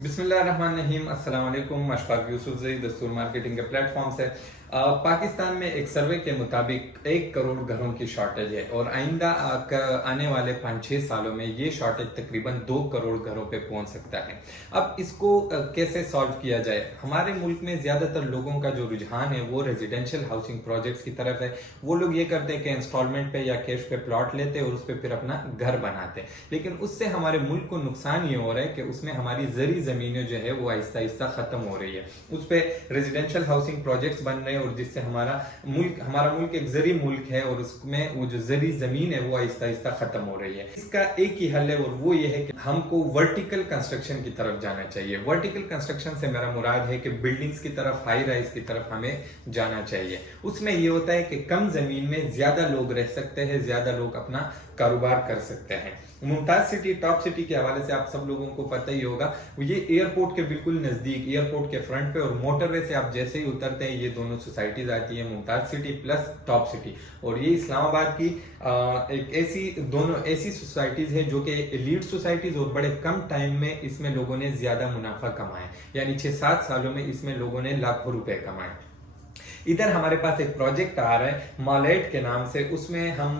बिस्मिल्लाहिर्रहमानिर्रहीम अस्सलाम वालेकुम। अशफाक यूसुफ ज़ई दस्तूर मार्केटिंग के प्लेटफॉर्म से पाकिस्तान में एक सर्वे के मुताबिक 1 करोड़ घरों की शॉर्टेज है और आइंदा आने वाले 5-6 सालों में ये शॉर्टेज तकरीबन 2 करोड़ घरों पे पहुंच सकता है। अब इसको कैसे सॉल्व किया जाए? हमारे मुल्क में ज़्यादातर लोगों का जो रुझान है वो रेजिडेंशियल हाउसिंग प्रोजेक्ट्स की तरफ है। वो लोग ये करते हैं कि इंस्टॉलमेंट पे या कैश पे प्लॉट लेते हैं और उस पर फिर अपना घर बनाते हैं, लेकिन उससे हमारे मुल्क को नुकसान ये हो रहा है कि उसमें हमारी जरी जमीनें जो है वो आहिस्ता आहिस्ता खत्म हो रही है। उस पर रेजिडेंशियल हाउसिंग प्रोजेक्ट्स बन रहे हैं और जिससे हमारा मुल्क एक जरी मुल्क है और उसमें वो जो जरी जमीन है वो आहिस्ता आहिस्ता खत्म हो रही है। इसका एक ही हल है और वो ये है कि हमको वर्टिकल कंस्ट्रक्शन की तरफ जाना चाहिए। वर्टिकल कंस्ट्रक्शन से मेरा मुराद है कि बिल्डिंग्स की तरफ, हाई राइज की तरफ हमें जाना चाहिए। उसमें ये होता है कि कम जमीन में ज्यादा लोग रह सकते हैं, ज्यादा लोग अपना कारोबार कर सकते हैं। मुमताज सिटी, टॉप सिटी के हवाले से आप सब लोगों को पता ही होगा, ये एयरपोर्ट के बिल्कुल नजदीक, एयरपोर्ट के फ्रंट पे और मोटरवे से आप जैसे ही उतरते हैं ये दोनों सोसाइटीज आती है, Mumtaz city plus top city. और ये इस्लामाबाद की दोनों ऐसी सोसाइटीज है जो कि एलीट सोसाइटीज और बड़े कम टाइम में इसमें लोगों ने ज्यादा मुनाफा कमाया, यानी 6-7 सालों में इसमें लोगों ने लाखों रुपए कमाए। इधर हमारे पास एक प्रोजेक्ट आ रहा है मॉलेट के नाम से, उसमें हम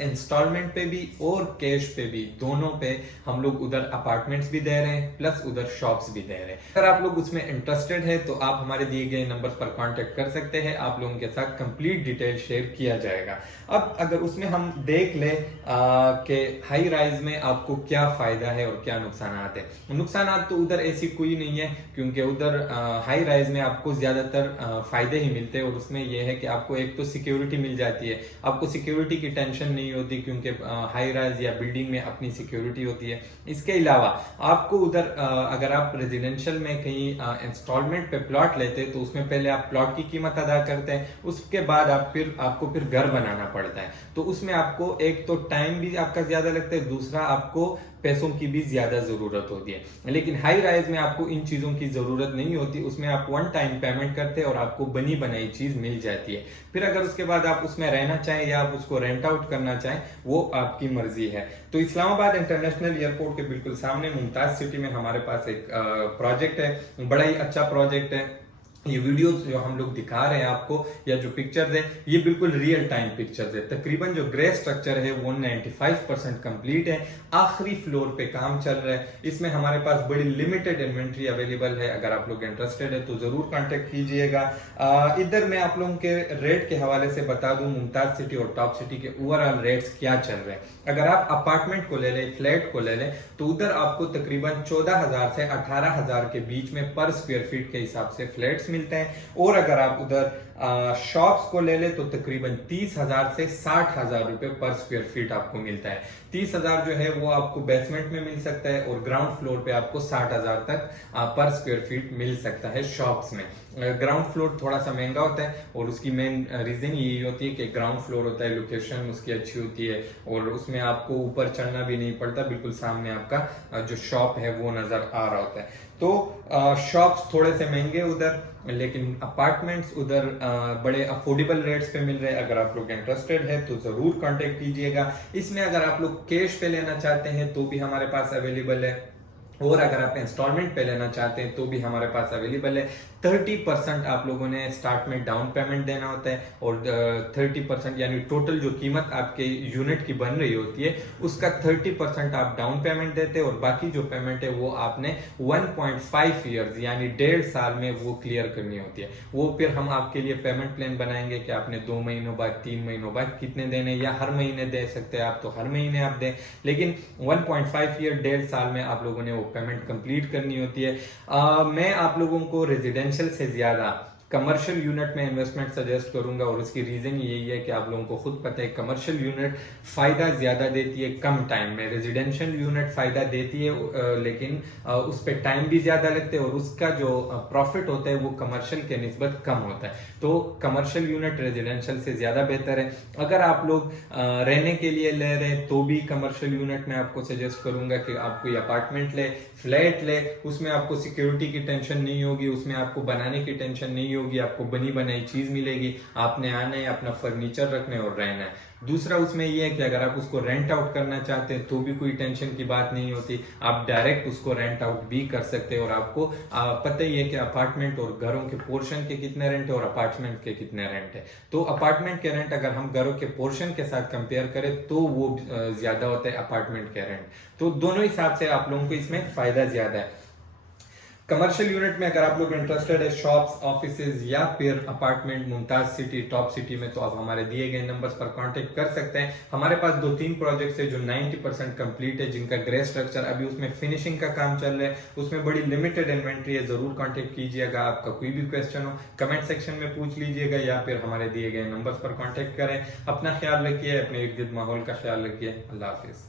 इंस्टॉलमेंट पे भी और कैश पे भी, दोनों पे हम लोग उधर अपार्टमेंट्स भी दे रहे हैं प्लस उधर शॉप्स भी दे रहे हैं। अगर आप लोग उसमें इंटरेस्टेड है तो आप हमारे दिए गए नंबर पर कांटेक्ट कर सकते हैं, आप लोगों के साथ कंप्लीट डिटेल शेयर किया जाएगा। अब अगर उसमें हम देख ले कि हाई राइज में आपको क्या फायदा है और क्या नुकसान है। नुकसान तो उधर ऐसी कोई नहीं है, क्योंकि उधर हाई राइज में आपको ज्यादातर फायदे ही मिलते हैं और उसमें यह है कि आपको एक तो सिक्योरिटी मिल जाती है, आपको सिक्योरिटी की टेंशन नहीं होती क्योंकि हाई राइज या बिल्डिंग में अपनी सिक्योरिटी होती है। इसके अलावा आपको उधर अगर आप रेजिडेंशियल में कहीं इंस्टॉलमेंट पे प्लॉट लेते हैं तो उसमें पहले आप प्लॉट की कीमत अदा करते हैं, उसके बाद आपको फिर घर बनाना पड़ता है। तो उसमें आपको एक तो टाइम भी आपका ज्यादा लगता है, दूसरा आपको पैसों की भी ज्यादा जरूरत होती है। लेकिन हाई राइज में आपको इन चीजों की जरूरत नहीं होती, उसमें आप वन टाइम पेमेंट करते हैं और आपको बनी बनाई चीज मिल जाती है। फिर अगर उसके बाद आप उसमें रहना चाहें या आप उसको रेंट आउट करना चाहें वो आपकी मर्जी है। तो इस्लामाबाद इंटरनेशनल एयरपोर्ट के बिल्कुल सामने मुमताज सिटी में हमारे पास एक प्रोजेक्ट है, बड़ा ही अच्छा प्रोजेक्ट है। ये वीडियोस जो हम लोग दिखा रहे हैं आपको या जो पिक्चर्स है ये बिल्कुल रियल टाइम पिक्चर्स है। तकरीबन जो ग्रे स्ट्रक्चर है वो 95% कंप्लीट है, आखिरी फ्लोर पे काम चल रहा है। इसमें हमारे पास बड़ी लिमिटेड इन्वेंट्री अवेलेबल है, अगर आप लोग इंटरेस्टेड है तो जरूर कांटेक्ट कीजिएगा। इधर मैं आप लोगों के रेट के हवाले से बता दूं, मुमताज सिटी और टॉप सिटी के ओवरऑल रेट्स क्या चल रहे हैं। अगर आप अपार्टमेंट को ले लें, फ्लैट को ले लें, तो उधर आपको तकरीबन 14,000 से 18,000 के बीच में पर स्क्वायर फीट के हिसाब से फ्लैट्स मिलते हैं। और अगर आप उधर शॉप्स को ले ले तो तकरीबन 30,000 से 60,000 रुपए पर स्क्वायर फीट आपको मिलता है। 30,000 जो है वो आपको बेसमेंट में मिल सकता है और ग्राउंड फ्लोर पे आपको 60,000 तक पर स्क्वायर फीट मिल सकता है शॉप्स में। ग्राउंड फ्लोर थोड़ा सा महंगा होता है और उसकी मेन रीजन यही होती है कि ग्राउंड फ्लोर होता है, लोकेशन उसकी अच्छी होती है और उसमें आपको ऊपर चढ़ना भी नहीं पड़ता, बिल्कुल सामने आपका जो शॉप है वो नजर आ रहा होता है। तो शॉप्स थोड़े से महंगे उधर, लेकिन अपार्टमेंट्स उधर बड़े अफोर्डेबल रेट्स पे मिल रहे हैं। अगर आप लोग इंटरेस्टेड है तो जरूर कांटेक्ट कीजिएगा। इसमें अगर आप लोग कैश पे लेना चाहते हैं तो भी हमारे पास अवेलेबल है और अगर आप इंस्टॉलमेंट पे लेना चाहते हैं तो भी हमारे पास अवेलेबल है। 30% आप लोगों ने स्टार्ट में डाउन पेमेंट देना होता है और 30% यानी टोटल जो कीमत आपके यूनिट की बन रही होती है उसका 30% आप डाउन पेमेंट देते हैं और बाकी जो पेमेंट है वो आपने 1.5 ईयर्स यानी 1.5 साल में वो क्लियर करनी होती है। वो फिर हम आपके लिए पेमेंट प्लान बनाएंगे कि आपने 2 महीनों बाद, 3 महीनों बाद कितने देने, या हर महीने दे सकते हैं आप तो हर महीने आप दें, लेकिन 1.5 ईयर 1.5 साल में आप लोगों ने वो पेमेंट कंप्लीट करनी होती है। मैं आप लोगों को रेजिडेंशियल से ज्यादा कमर्शियल यूनिट में इन्वेस्टमेंट सजेस्ट करूंगा और उसकी रीजन यही है कि आप लोगों को खुद पता है कमर्शियल यूनिट फायदा ज्यादा देती है कम टाइम में, रेजिडेंशियल यूनिट फायदा देती है लेकिन उस पर टाइम भी ज्यादा लगते हैं और उसका जो प्रॉफिट होता है वो कमर्शियल के निस्बत कम होता है। तो कमर्शियल यूनिट रेजिडेंशियल से ज्यादा बेहतर है। अगर आप लोग रहने के लिए ले रहे हैं तो भी कमर्शियल यूनिट में आपको सजेस्ट करूंगा कि आप कोई अपार्टमेंट ले, फ्लैट ले, उसमें आपको सिक्योरिटी की टेंशन नहीं होगी, उसमें आपको बनाने की टेंशन नहीं होगी, आपको बनी बनाई चीज मिलेगी, आपने आना है, अपना फर्नीचर रखना है और रहना है। दूसरा उसमें ये है कि अगर आप उसको रेंट आउट करना चाहते हैं तो भी कोई टेंशन की बात नहीं होती, आप डायरेक्ट उसको रेंट आउट भी कर सकते हैं। और आपको पता ही है कि अपार्टमेंट और घरों के पोर्शन के कितने रेंट है और अपार्टमेंट के कितने रेंट है। तो अपार्टमेंट के रेंट अगर हम घरों के पोर्शन के साथ कंपेयर करें तो वो ज्यादा होता है अपार्टमेंट के रेंट। तो दोनों हिसाब से आप लोगों को इसमें फायदा ज्यादा है। कमर्शियल यूनिट में अगर आप लोग इंटरेस्टेड है, शॉप्स, ऑफिसेज या फिर apartment Mumtaz city, top city में, तो आप हमारे दिए गए नंबर्स पर कांटेक्ट कर सकते हैं। हमारे पास 2-3 प्रोजेक्ट्स है जो 90% कंप्लीट है, जिनका ग्रे स्ट्रक्चर अभी उसमें फिनिशिंग का काम चल रहा है, उसमें बड़ी लिमिटेड इन्वेंट्री है। जरूर कांटेक्ट कीजिएगा। आपका कोई भी क्वेश्चन हो कमेंट सेक्शन में पूछ लीजिएगा या फिर हमारे दिए गए नंबर्स पर कॉन्टेक्ट करें। अपना ख्याल रखिए, अपने इर्द गिर्द माहौल का ख्याल रखिए। अल्लाह हाफिज।